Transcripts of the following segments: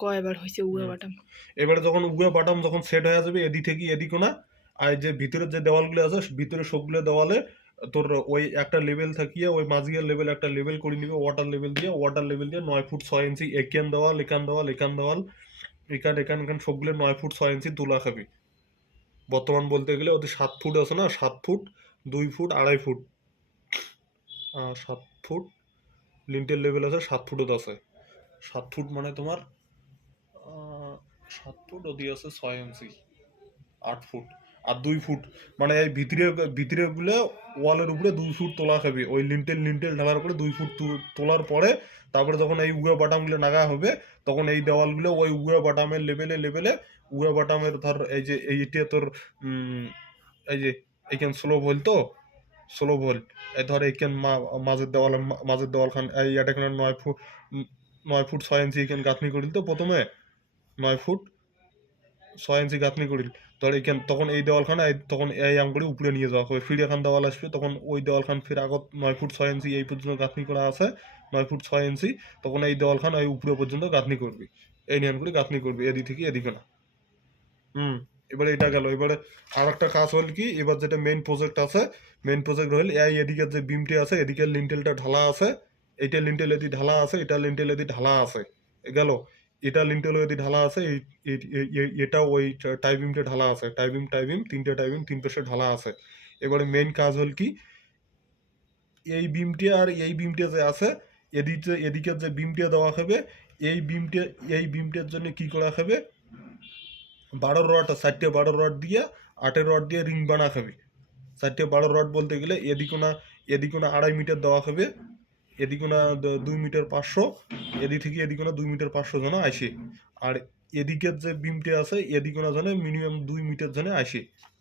কয়বার হয়েছে উয়া বাটাম। এবারে যখন উয়া বাটাম যখন সেট হয়ে যাবে এদিক থেকে এদিকও না, আর যে ভিতরের যে দেওয়ালগুলো আছে ভিতরে সবগুলো দেওয়ালে তোর ওই একটা লেভেল থাকিয়ে ওই মাঝিয়ার লেভেল একটা লেভেল করে নিবে ওয়াটার লেভেল দিয়ে 9 ফুট 6 ইঞ্চি এখান দেওয়াল এখান দেওয়াল এখান দেওয়াল এখান এখান এখান সবগুলো 9 ফুট 6 ইঞ্চি তোলা খাবি। বর্তমান বলতে গেলে ওদের 7 ফুট আছে না, 7 ফুট 2 ফুট 2.5 ফুট, 7 ফুট লিন্টের লেভেল আছে 7 ফুটত আছে। 7 ফুট মানে তোমার 7 ফুট ওদি আছে 6 ইঞ্চি 8 ফুট আর 2 ফুট, মানে এই ভিতরে গুলো ওয়ালের উপরে 2 ফুট তোলা খাবে ওই লিন্টেল ঢালার উপরে 2 ফুট তোলার পরে তারপরে যখন এই উয়া বাটামগুলো নাগা হবে তখন এই দেওয়ালগুলো ওই উয়া বাটামের লেভেলে উয়া বাটামের ধর এই যে এইটা তোর এই যে এইখান স্লো ভোল্ট এই ধর এইখান মাঝের দেওয়াল খান এই এটা খান 9 ফুট 9 ফুট 6 ইঞ্চি এইখান গাঁথনি করিল তো প্রথমে 9 ফুট 6 ইঞ্চি গাঁথনি করিল ধর এইখান তখন এই দেওয়ালখান তখন এই আম করে উপরে নিয়ে যাওয়া হবে ফির এখান দেওয়াল আসবে তখন ওই দেওয়ালখান ফির আগত 9 ফুট 6 ইঞ্চি এই পর্যন্ত গাঁথনি করা আছে 9 ফুট 6 ইঞ্চি তখন এই দেওয়ালখান ওই উপরে পর্যন্ত গাঁথনি করবি এই নিয়ন করে গাঁথনি করবি এদিক থেকে এদিকে না। এবারে এটা গেল। এবারে আর একটা কাজ হল কি এবার যেটা মেইন প্রজেক্ট আছে মেইন প্রজেক্ট হল এই এদিকের যে বিমটি আছে এদিকের লিন্টেলটা ঢালা আছে এইটা লিন্টেল এদি ঢালা আছে এটা লিন্টেল এদি ঢালা আছে গেল। এটা লিন্টেল এদি ঢালা আছে এটা ওই টাই বিমটা ঢালা আছে টাই বিম তিনটে টাই বিম তিন পাশে ঢালা আছে। এবারে মেইন কাজ হল কি এই বিমটি আর এই বিমটি যে আছে এদিকে যে বিমটি দেওয়া হবে এই বিমটির জন্য কি করা হবে 12 রড 4টে 12 রড দিয়ে 8 রড দিয়ে রিং বানা খাবে। 4টে 12 রড বলতে গেলে এদিকে না 2.5 মিটার দেওয়া হবে এদিকে না 2 মিটার 500 এদিক থেকে এদিকে না 2 মিটার 500 জন আসে। আর এদিকের যে বিমটি আছে এদিকে না জানে মিনিমাম 2 মিটার জানে আসে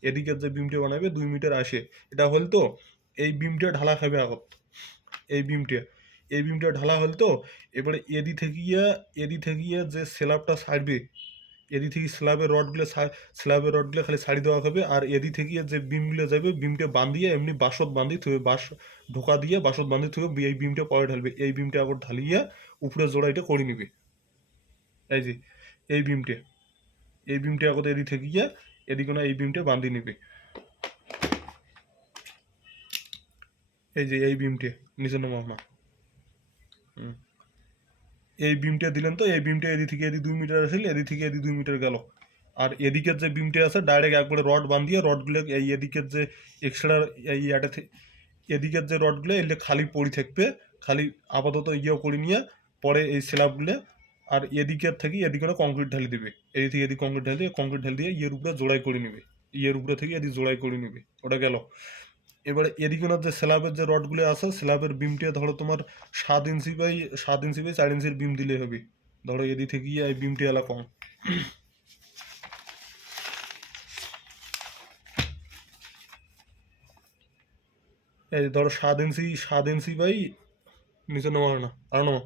এদিকের যে বিমটি বানাবে 2 মিটার আসে। এটা হল তো এই বিমটা ঢালা খাবে আগত এই বিমটা ঢালা হল তো এবারে এদি থেকে যে স্ল্যাবটা ছাড়বে এদি থেকে স্ল্যাবের রডগুলো খালি ছাড়ি দেওয়া হবে আর এদি থেকে যে বিমগুলো যাবে বিমটা বাঁধিয়ে এমনি বাসত বাঁধি থুবে ঢোকা দিয়ে বাসত বাঁধি থুবে এই বিমটা পরে ঢালবে এই বিমটা আবার ঢালিয়ে উপরে জোড়াইটা করে নিবে। এই যে এই বিমটা আগত এদি থেকে এদিকে না এই বিমটা বাঁধি নিবে এই যে এই বিমটা নিচে নামা না এই বিমটা দিলেন তো এই বিমটা এদিক থেকে এদি 2 মিটার আসলে এদিক থেকে এদি 2 মিটার গেল। আর এদিকের যে বিমটা আছে ডাইরেক্ট একবারে রড বাঁধিয়ে রডগুলো এই এদিকের যে এক্সট্রা এই এদিকের যে রডগুলো এগুলো খালি পড়ি থাকবে খালি আপাতত ইয়েও করে নিয়ে পরে এই স্ল্যাবগুলো আর এদিকের থেকে এদিকে কংক্রিট ঢালি দেবে এদিক থেকে এদিকে কংক্রিট ঢালি দিয়ে ইয়ের উপরে জোড়াই করে নেবে ইয়ের উপরে থেকে এদিকে জোড়াই করে নেবে ওটা গেল। এবারে এদিকে যে স্ল্যাবের যে রডগুলো আছে স্ল্যাবের বিমটা ধরো তোমার 7 ইঞ্চি বাই 4 ইঞ্চির বিম দিলে হবে ধরো এদিক থেকে এই বিমটি এলা কম এই ধরো 7 ইঞ্চি বাই নিচে নেওয়া হয় না আর নেওয়া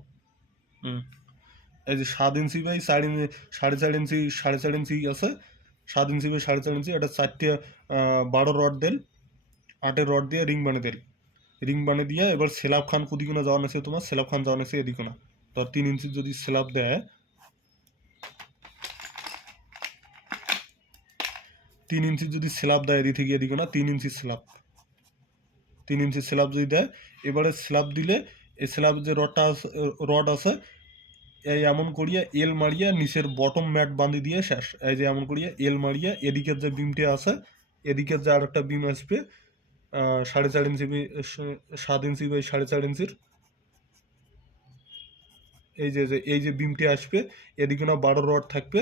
এই যে 7 ইঞ্চি বাই 4.5 ইঞ্চি 4.5 ইঞ্চি আছে 7 ইঞ্চি বাই 4.5 ইঞ্চি এটা 4টে 12 রড দেন 8 রড দিয়ে রিং বানিয়ে দিয়ে এবার স্ল্যাব খান কুদিকে না যাওয়া আছে তোমার স্ল্যাব খান যাওয়া আছে এদিকে না ধর 3 ইঞ্চি যদি স্ল্যাব দেয় 3 ইঞ্চি যদি স্ল্যাব দেয় এদিক থেকে এদিকে না 3 ইঞ্চি স্ল্যাব যদি দেয় এবারে স্ল্যাব দিলে এই স্ল্যাব যে রড আছে এই এমন করিয়া এল মারিয়া নিচের বটম ম্যাট বাঁধি দিয়ে শেষ এই যে এমন করিয়া এল মারিয়া এদিকের যে বিমটি আছে এদিকের যে আর একটা বিম আসবে 4.5 ইঞ্চি 7 ইঞ্চি বাই 4.5 ইঞ্চির এই যে বিমটি আসবে এদিকে না 12 রড থাকবে।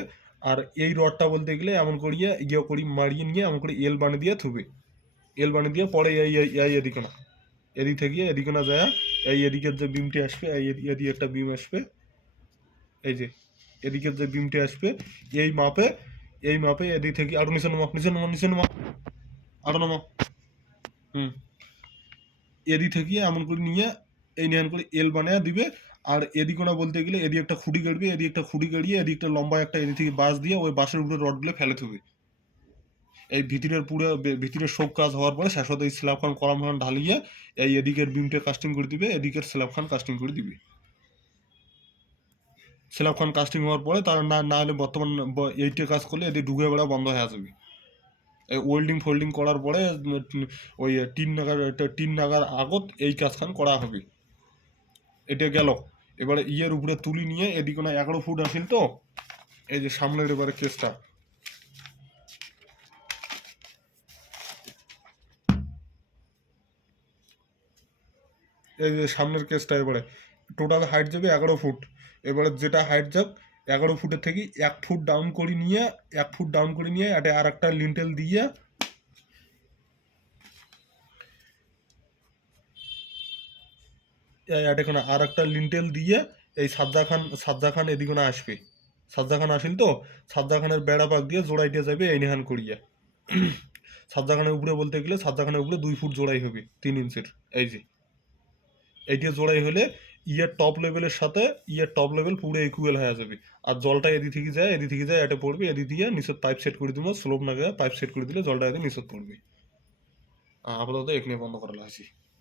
আর এই রডটা বলতে গেলে এমন করিয়া ইয়ে করি মারিয়ে নিয়ে এমন করে এল বানিয়ে দিয়ে থুবে এল বানিয়ে দিয়ে পরে এদিকে না এদিক থেকে এদিকে না যায় এই এদিকের যে বিমটি আসবে এদিকে একটা বিম আসবে এই যে এদিকের যে বিমটি আসবে এই মাপে এদিক থেকে আরো নিচে নামা আরো নামা এদিক থেকে এমন করে নিয়ে এই নিয়ন করে এল বানিয়ে দিবে। আর এদিকে না বলতে গেলে এদিকে একটা খুঁটি কাটবে এদিকে একটা খুঁটি কাটিয়ে এদিকটা লম্বা একটা এদিক থেকে বাঁশ দিয়ে ওই বাঁশের উপরে রডগুলো ফেলে থুবে এই ভিতরের সব কাজ হওয়ার পরে শেষ হতে এই স্ল্যাব খান কলাম খান ঢালিয়ে এই এদিকের বিমটা কাস্টিং করে দিবে এদিকের স্ল্যাব খান কাস্টিং করে দিবে স্ল্যাবখান কাস্টিং হওয়ার পরে তার না না হলে বর্তমান এইটে কাজ করলে এদের ঢুকে বেড়া বন্ধ হয়ে যাবে। এই ওয়েল্ডিং ফোল্ডিং করার পরে ওই টিন নাগার আগত এই কাজখান করা হবে। এটা গেল। এবারে ইয়ের উপরে তুলি নিয়ে এদিকে না 11 ফুট আসিল তো, এই যে সামনের এবারে কেসটা, এই যে সামনের কেসটা এবারে টোটাল হাইট যাবে 11 ফুট। এবারে যেটা হাইট যাক 11 ফুটের থেকে 1 ফুট ডাউন করে নিয়ে এটা আর একটা লিন্টেল দিয়ে এখানে আর একটা লিন্টেল দিয়ে এই সাজ্জাখান এদিকে না আসবে। সাজ্জাখান আসিল তো, সাজ্জাখানের বেড়া পাক দিয়ে জোড়াইতে যাবে এই নেহান করিয়া। সাজ্জাখানের উপরে বলতে গেলে সাজ্জাখানের উপরে 2 ফুট জোড়াই হবে 3 ইঞ্চের। এই যে এইটা জোড়াই হলে টপ লেভেল পুরো ইকুয়াল হয়ে যাবে। আর জলটা এদিক থেকে যায় এটা পড়বে, এদিক দিয়ে নিচে পাইপ সেট করে দিব, স্লোপ না পাইপ সেট করে দিলে জলটা এদিকে নিচে পড়বে। আপাতত এখানে বন্ধ করা লাগছে।